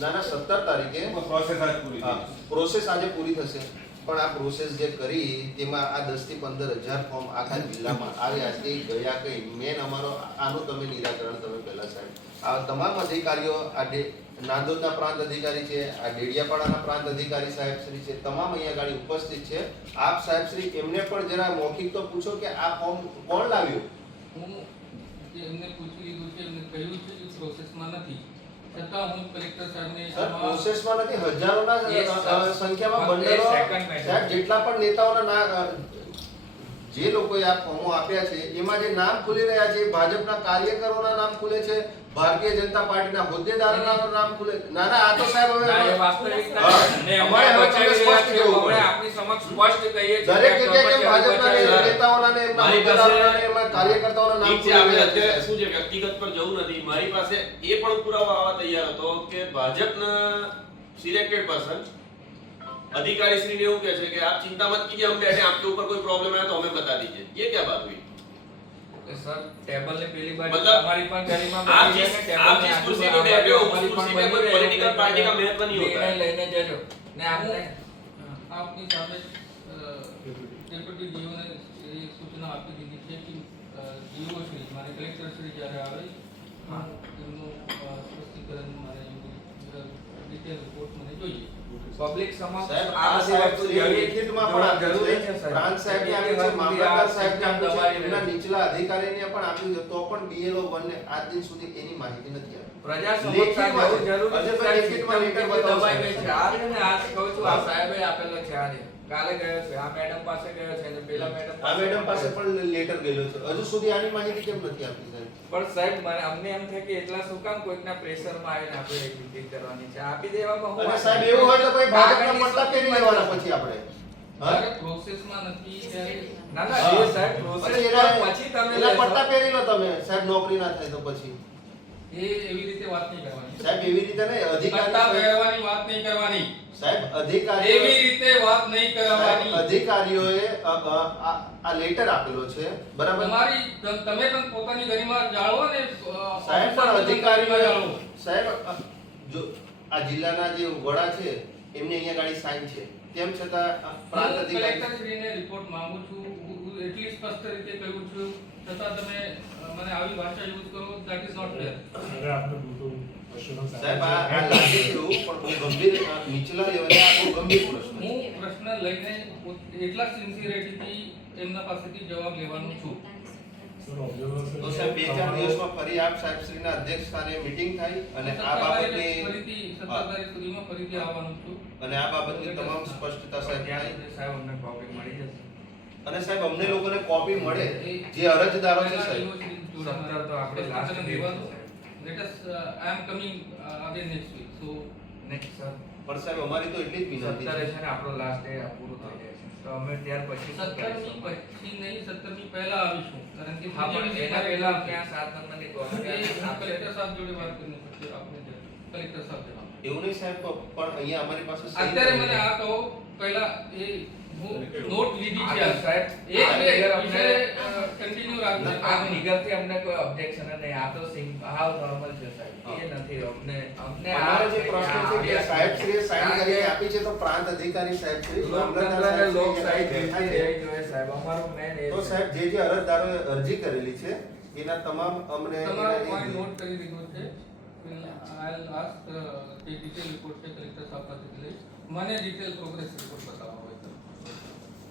ના ના સત્તર તારીખે. પ્રોસેસ આજ પૂરી પ્રોસેસ આજે પૂરી થશે. પણ આ પ્રોસેસ જે કરી તેમાં આ દસથી પંદર હજાર ફોર્મ આખા જિલ્લામાં આવ્યા તે ગયા કઈ. મેન અમારો આનું તમે નિરાકરણ તમે પહેલા સાહેબ. આ તમામ અધિકારીઓ આ નાંદોદના પ્રાંત અધિકારી છે આ ડેડિયાપાડાના પ્રાંત અધિકારી સાહેબ શ્રી છે તમામ અહીંયા ગાડી ઉપસ્થિત છે. આપ સાહેબ શ્રી એમને પણ જરા મૌખિક તો પૂછો કે આ ફોર્મ કોણ લાવ્યું? હું એમને પૂછી લીધું છે એમને કહ્યું છે પ્રોસેસમાં નથી. છતાં હું કલેક્ટર સાહેબને સર પ્રોસેસમાં નથી હજારોના સંખ્યામાં બંડલો. સાહેબ જેટલા પણ નેતાઓના ના જે લોકોએ આ ફોર્મો આપ્યા છે એમાં જે નામ ખુલી રહ્યા છે ભાજપના કાર્યકરોના નામ ખુલે છે ભારતીય જનતા પાર્ટીના હોદ્દેદારોના નામ ખુલે ના ના આ તો સાહેબ હવે વાસ્તવિકતા ને અમારે હવે આપની સમક્ષ સ્પષ્ટ કહીએ દરેક જગ્યાએ ભાજપના બચાવી રહ્યા. નેતાઓના ને એમના મારી પાસે- હોદ્દેદારોના ને એમના કાર્યકર્તાઓના નામ ઠીક છે ખુલી આપણે રહ્યા છે અત્યારે શું છે વ્યક્તિગત પર જવું નથી મારી પાસે એ પણ પુરાવા આવવા તૈયાર હતો કે ભાજપના સિલેક્ટેડ પર્સન अधिकारी श्री ने એવું કહે છે કે આપ चिंता मत कीजिए हम बैठे हैं, आपके ऊपर कोई प्रॉब्लम है तो हमें बता दीजिए ये क्या बात हुई કે સર ટેબલ ને પેલી બાજુ मतलब તમારી પણ ગરીમાં आप બની जिस જાય ને आप ટેબલની जिस कुर्सी આજુબાજુ पे बैठे हो उस અમારી कुर्सी પણ पे कोई બની पॉलिटिकल રહે. पार्टी का महत्व नहीं होता નિર્ણય है લઈને જજો ને આપને આપની સામે ડેપ્યુટી જીઓને એ સૂચના આપી દીધી છે કે જીઓ શ્રી મારે કલેક્ટર શ્રી જ્યારે આવે હા. એમનું સ્પષ્ટીકરણ મારે ડિટેલ રિપોર્ટ મને જોઈએ. પબ્લિક સમક્ષ સાહેબ આ બધી વસ્તુ લેખિતમાં પણ જરૂરી છે. સાહેબ. પ્રાંત સાહેબને એટલી આપ્યું છે મામલતદાર સાહેબ ને આપ્યું છે. એમના નીચલા અધિકારીને પણ આપ્યું તો પણ બીએલઓ વનને આજ દિન સુધી એની માહિતી નથી આપી. પ્રજા સમક્ષ છે. જરૂરી છે. આ ને આ કહું છું આ સાહેબે આપેલો છે આ કાલે ગયો છે આ મેડમ પાસે ગયો છે અને પેલા મેડમ આ મેડમ પાસે પણ લેટર ગયેલો છે. હજુ સુધી આની માહિતી કેમ નથી આપી સાહેબ? પણ સાહેબ મને અમને એમ થાય કે એટલા શું કામ કોઈકના પ્રેશરમાં આવીને આપણે એક કરવાની છે? આપી દેવામાં હું અને સાહેબ એવું હોય તો પછી ભાગમાં કાગળની કે નહીં લેવાના પછી આપણે? હા? પ્રોસેસમાં નથી ના ના. સાહેબ પ્રોસેસ પછી તમે એટલે પડતા પહેરી લો તમે. સાહેબ નોકરી ના થાય તો પછી. એ એવી રીતે વાત નહીં કરવાની. સાહેબ એવી રીતે નહીં અધિકારી પહેરવાની વાત નહીં કરવાની. સાહેબ અધિકારી એવી રીતે વાત નહીં કરવાની. અધિકારીઓએ આ લેટર આપેલો છે બરાબર? તમારી તમે પણ પોતાની ગરિમા જાળવો ને સાહેબ પણ અધિકારીઓ જાળવો. સાહેબ જો આ જિલ્લાના જે વડા છે એમની અહીંયા ગાડી સાઈન છે. તેમ છતાં પ્રાંત હું અધિકારી રિપોર્ટ માંગુ છું. હું- એટલી સ્પષ્ટ રીતે કહું છું. છતાં તમે મને આવી ભાષા યુઝ કરો that ઇઝ નોટ fair. અરે આપણે પૂછો સાહેબ આ આ લાગે એવું પણ બહુ ગંભીર નીચલા લેવલે બહુ ગંભીર પ્રશ્ન હું પ્રશ્ન લઈને એટલા સિન્સિયરિટીથી એમના પાસેથી જવાબ લેવાનો છું. તો સાહેબ બે ચાર દિવસમાં ફરી આપ સાહેબ અધ્યક્ષ સ્થાને મીટિંગ થાય અને આ બાબતની ફરીથી સત્તર સુધીમાં ફરીથી આવવાનું છું. અને આ બાબતની તમામ સ્પષ્ટતા સાહેબ થાય. સાહેબ અમને કોપી મળી જશે. અને સાહેબ અમને લોકોને કોપી મળે જે અરજદારો છે સાહેબ. સત્તર તો આપણે સાહેબ. Let us, uh, I am coming uh, again next week, so Next, sir પણ સાહેબ અમારી તો એટલી જ વિનંતી સત્તરે છે ને આપણો લાસ્ટ ડે પૂરો થઈ જાય છે. તો અમે ત્યાર પછી કરીશું? પછી નહીં સત્તરની પહેલા આવીશું. કારણ કે હા પણ એના પહેલા ત્યાં સાત નંબરની હું કલેક્ટર સાહેબ જોડે વાત કરવી પડશે. આપણે કલેક્ટર સાહેબ. એવું નહીં સાહેબ પણ અહીંયા અમારી પાસે અત્યારે મને આ કહો પહેલા એ નોટ લીધી છે. સાહેબ, એક બે વિષય કન્ટિન્યુ રાખજો. આ ફિગરથી અમને કોઈ ઓબ્જેક્શન નહીં. આ તો સિંગ હાવ નોર્મલ છે સાહેબ. એ નથી અમને અમને અમારો જે પ્રશ્ન છે કે સાહેબ શ્રી સાઈન કરી આપી છે તો પ્રાંત અધિકારી સાહેબ શ્રી મામલતદાર અને સાહેબ. જોઈએ સાહેબ અમારું મેન એ તો સાહેબ જે જે અરજદારોએ અરજી કરેલી છે એના તમામ અમને તમારો પોઈન્ટ નોટ કરી દીધો છે. આઈલ આસ્ક જે ડિટેલ રિપોર્ટ છે કલેક્ટર સાહેબ પાસેથી લઈશ મને ડિટેલ પ્રોગ્રેસ રિપોર્ટ બતાવવા હોય તો સર આનું પોલિટિકલ પાર્ટીનું પૂરું હમ. એના સિવાય બીજો કંઈ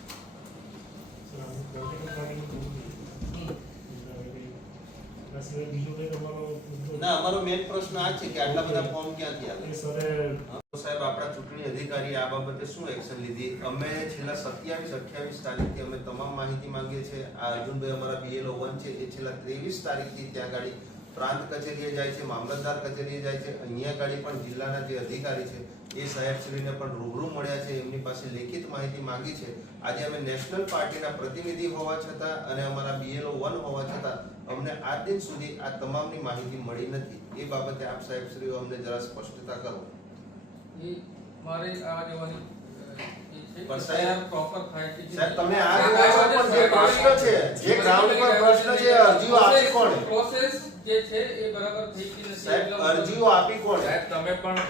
તમારો મુદ્દો? ના અમારો મેઇન પ્રશ્ન આ છે કે આટલા બધા ફોર્મ ક્યાંથી આવે? સાહેબ આપણા ચૂંટણી અધિકારી આ બાબતે શું એક્શન લીધી? અમે છેલ્લા સત્યાવીસ અઠ્યાવીસ તારીખથી અમે તમામ માહિતી માંગીએ છીએ. આ અર્જુનભાઈ અમારા બીએલઓ વન છે એ છેલ્લા ત્રેવીસ તારીખથી ત્યાં ગાડી પ્રાંત કચેરીએ જાય છે મામલતદાર કચેરીએ જાય છે. અહીંયા ગાડી પણ જિલ્લાના જે અધિકારી છે એ સાહેબશ્રીને પણ રૂબરૂ મળ્યા છે એમની પાસે લેખિત માહિતી માંગી છે. આજે અમે નેશનલ પાર્ટીના પ્રતિનિધિ હોવા છતાં અને અમારા બીએલઓ વન હોવા છતાં અમને આ દિન સુધી આ તમામની માહિતી મળી નથી. એ બાબતે આપ સાહેબશ્રીઓ અમને જરા સ્પષ્ટતા કરો. મારે આ જવાની તમે આ પ્રશ્ન છે જે ગ્રાઉન્ડ પર પ્રશ્ન છે અરજીઓ આપી કોણે? પ્રોસેસ જે છે એ બરાબર થઈ ગઈ નથી. સાહેબ અરજીઓ આપી કોણ? સાહેબ તમે પણ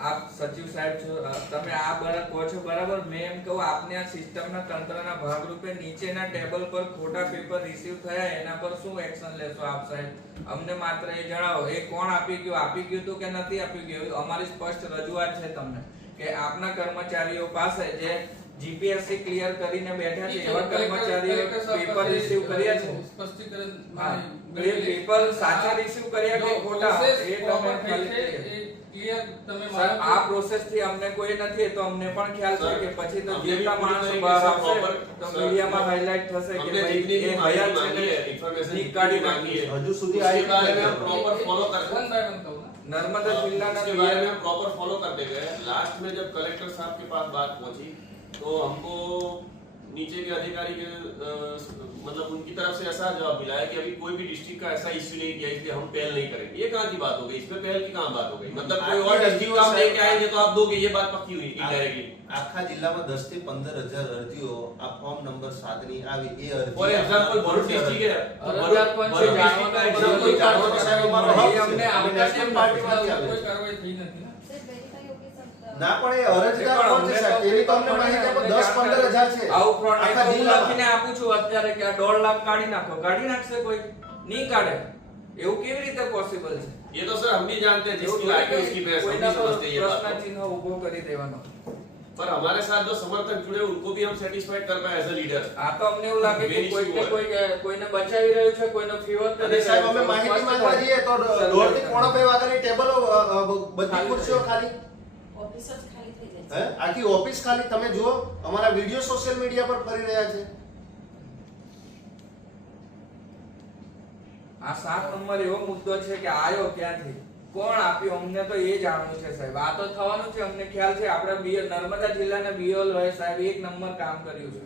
આપ સચિવ સાહેબ છો તમે આ બરાબર કહો છો બરાબર? મેં એમ કહું આપને આ સિસ્ટમના તંત્રના ભાગરૂપે નીચેના ટેબલ પર ખોટા પેપર રિસીવ થયા એના પર શું એક્શન લેશો આપ સાહેબ? અમને માત્ર એ જણાવો એ કોણ આપી ગયું? આપી ગયું હતું કે નથી આપી ગયું? અમારી સ્પષ્ટ રજૂઆત છે તમને કે આપના કર્મચારીઓ પાસે જે જીપીએસસી ક્લિયર કરીને બેઠા છે એવા કર્મચારીઓ પેપર રિસીવ કર્યા છે સ્પષ્ટીકરણ હા, મને એ પેપર સાચા receive કર્યા કે જો ખોટા? process એ તમે proper થઈ ખાલી છે, clear. એ clear તમે સર આ મારા પ્રોસેસ થી અમને કોઈ નથી તો અમને પણ ખ્યાલ છે સર, કે પછી તો અમને જેટલા બી માણસો પૂરી બહાર તરીકે આવશે proper, તો સર, મીડિયામાં હાઇલાઇટ થશે કે हमने ભાઈ जितनी भी એ माहिती હયાત मांगी है છે इन्फॉर्मेशन ની जितनी કાઢી भी मांगी है હજુ સુધી उसके આવી बारे में हम નથી. प्रॉपर फॉलो कर one by one કહું ના. નર્મદા જિલ્લાના उसके बारे में BLO हम प्रॉपर फॉलो करते गए लास्ट में जब कलेक्टर साहब के पास बात पहुंची तो हमको नीचे के अधिकारी के अ, मतलब उनकी तरफ से ऐसा जवाब मिला है कि अभी कोई भी डिस्ट्रिक्ट का ऐसा इश्यू नहीं किया इसलिए हम पहल नहीं करेंगे ये कहाँ की बात हो गई इसमें पहल की कहाँ बात हो गई मतलब कोई और डिस्ट्रिक्ट काम लेके आएंगे तो आप दोगे ये बात पक्की हुई इनडायरेक्टली આખા જિલ્લામાં 10 થી 15000 અરજીઓ આ ફોર્મ નંબર 7 ની આવી એ અરજી फॉर एग्जांपल भरूच डिस्ट्रिक्ट है અરજદાર પણ છે, भरूच डिस्ट्रिक्ट का જાણવાનું एग्जांपल જાણો તો સાહેબ અમારો હક એ છે. અમને અમે આવતા નેશનલ કેમ પાર્ટીમાંથી કોઈ આવે છે. કાર્યવાહી થઈ નથી ના પણ એ અરજદાર પણ કોણ છે અમને સાહેબ તો એની તો અમને માહિતી આપો 10 15000 છે આવું fraud નહીં આખા તો હું જિલ્લામાં લખીને આપું છું અત્યારે કે આ દોઢ લાખ કાઢી નાખો કાઢી નાખશે કોઈ નહીં કાઢે એવું કેવી રીતે પોસિબલ છે ये तो सर हम भी जानते हैं जिसकी એવું लाइक है થોડી उसकी કઈ भैंस हम કોઈના भी પર समझते हैं ये बात પ્રશ્ન को। ચિહ્ન ઊભો કરી દેવાનો पर हमारे साथ जो समर्थक जुड़े उनको भी हम सेटिस्फाइड कर पाए एज अ लीडर આ તો અમને એવું લાગે કે Very કોઈક ને sure. કોઈ કે કોઈને બચાવી રહ્યું છે કોઈનો ફીવર અને સાહેબ અમે માહિતી માંગવા જઈએ તો દોઢ થી પોણા બે વાગ્યાની ટેબલો અ, અ, બધી ખાલી ખુરશીઓ થઈ. ખાલી હે? આખી ઓફિસ ખાલી? તમે જુઓ અમારા વિડિયો સોશિયલ મીડિયા પર ફરી રહ્યા છે. આ સાત નંબર એવો મુદ્દો છે કે આયો ક્યાંથી? કોણ આપ્યું? અમને તો એ જાણવું છે સાહેબ. આ તો થવાનું છે અમને ખ્યાલ છે. આપણે બી નર્મદા જિલ્લાના બીઓલ હોય સાહેબ. એક નંબર કામ કર્યું છે.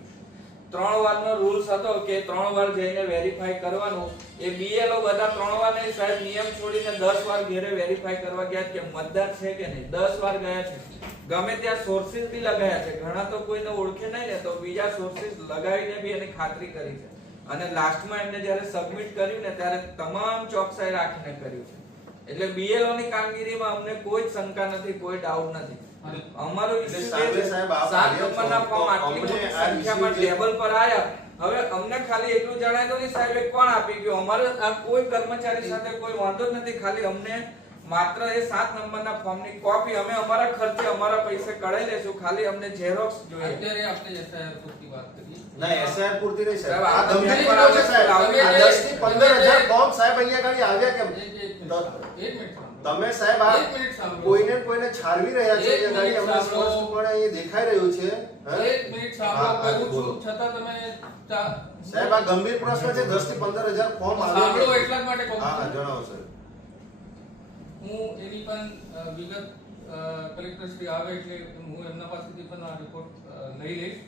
ત્રણ વારનો રૂલ્સ હતો કે ત્રણ વાર જઈને વેરીફાઈ કરવાનું. એ બીએલઓ બધા ત્રણ વાર નહીં સાહેબ નિયમ છોડીને 10 વાર ઘરે વેરીફાઈ કરવા ગયા કે મતદાર છે કે નહીં. 10 વાર ગયા છે. ગમે ત્યાં સોર્સિસ બી લગાયા છે. ઘણા તો કોઈને ઓળખે નહીં ને તો બીજા સોર્સિસ લગાવીને બી એની ખાતરી કરી છે. અને લાસ્ટમાં એમને જ્યારે સબમિટ કર્યું ને ત્યારે તમામ ચોકસાઈ રાખીને કર્યું છે. એટલે બીએલઓ ની કામગીરીમાં અમને કોઈ શંકા નથી, કોઈ ડાઉટ નથી. અમારો સાહેબે સાત નંબરના ફોર્મ આટલી મોટી સંખ્યામાં ટેબલ પર આયા. હવે અમને ખાલી એટલું જણાય તો નહીં સાહેબ કોણ આપી ગયું? અમારે આ કોઈ કર્મચારી સાથે કોઈ વાંધો જ નથી. ખાલી અમને માત્ર એ સાત નંબરના ફોર્મની કોપી અમે અમારા ખર્ચે અમારા પૈસે કઢાઈ લેશું. ખાલી અમને ઝેરોક્સ જોઈએ. અત્યારે આપણે એફઆઈઆર પૂરતી વાત કરી. ના એસઆર પૂરતી નહીં સાહેબ. સાહેબ, આ આ ગંભીર તમે સાહેબ. આ 10 થી 15000 ફોર્મ સાહેબ અહીંયા ગાડી આવ્યા કેમ? એક એક મિનિટ. તમે સાહેબ આ કોઈને કોઈને છાળવી રહ્યા છો એક ગાડી અમને સ્પષ્ટપણે અહીં દેખાઈ રહ્યું છે એક મિનિટ સાંભળો. હા, હા, કરું બોલો. છું છતાં તમે સાહેબ આ ગંભીર પ્રશ્ન છે 10 થી 15000 ફોર્મ સાંભળો એટલા માટે કહું હા જણાવો સર હું એની પણ વિગત કલેક્ટર શ્રી આવે એટલે હું એમના પાસેથી પણ આ રિપોર્ટ લઈ લઈશ.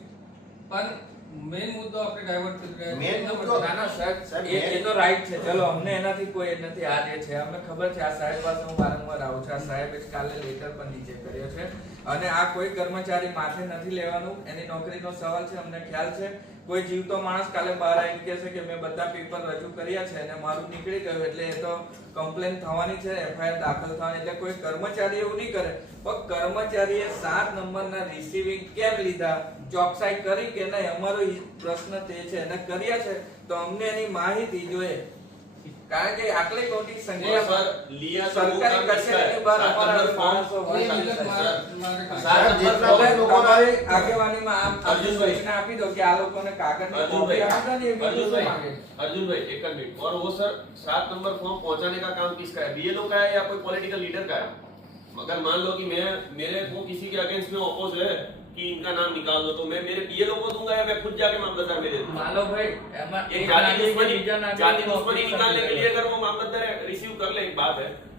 પણ મેઇન મુદ્દો આપણે ડાયવર્ટ કરી ગયા મેઈન મુદ્દો- નાના સાહેબ એ એનો રાઈટ છે. ચલો અમને એનાથી કોઈ નથી આ જે છે અમને ખબર છે આ સાહેબ પાસે હું વારંવાર આવું છું. આ સાહેબ જ કાલે લેટર પણ નીચે કર્યો છે. અને આ કોઈ કર્મચારી માથે નથી લેવાનું. એની નોકરીનો સવાલ છે અમને ખ્યાલ છે. કોઈ જીવતો માણસ કાલે બહાર આવીને કહે છે કે મેં બધા પેપર રજૂ કર્યા છે અને મારું નીકળી ગયું એટલે એ તો કમ્પ્લેન થવાની છે એફઆઈઆર દાખલ થવાની. એટલે કોઈ કર્મચારી એવું નહીં કરે. પણ કર્મચારીએ સાત નંબરના રિસીવિંગ કેમ લીધા? ચોકસાઈ કરી કે નહીં? અમારો પ્રશ્ન તે છે અને કર્યા છે તો અમને એની માહિતી જોઈએ કારણ કે આટલી મોટી और સંખ્યામાં सर लिया तो वो સરકારી काम किसका है? કચેરીની બહાર सात અમારા नंबर फॉर्म માણસો કોઈ હોય વિગત છે. મારે- મારે કાંઈ- સાહેબ, સાહેબ, જેટલા હવે પણ લોકોના તમારી આગેવાનીમાં આમ આમ અર્જુનભાઈ. સૂચના આપી દો કે આ લોકોને કાગળની अर्जुन કોપી भाई આપી દો ને એ બીજું अर्जुन શું भाई માંગે? अर्जुन भाई एक मिनट और वो सर सात नंबर फॉर्म पहुंचाने का काम किसका है बीएलओ का है या कोई पॉलिटिकल लीडर का है अगर मान लो कि मैं मेरे को किसी के अगेंस्ट में ओपोज है कि इनका नाम निकाल दो तो मैं मेरे बीएलओ को दूंगा या मैं खुद जाके मामलतदार में दे दूंगा मालो भाई एक जाति दुश्मनी जाति दुश्मनी निकालने के लिए अगर वो मामलतदार रिसीव कर ले एक बात है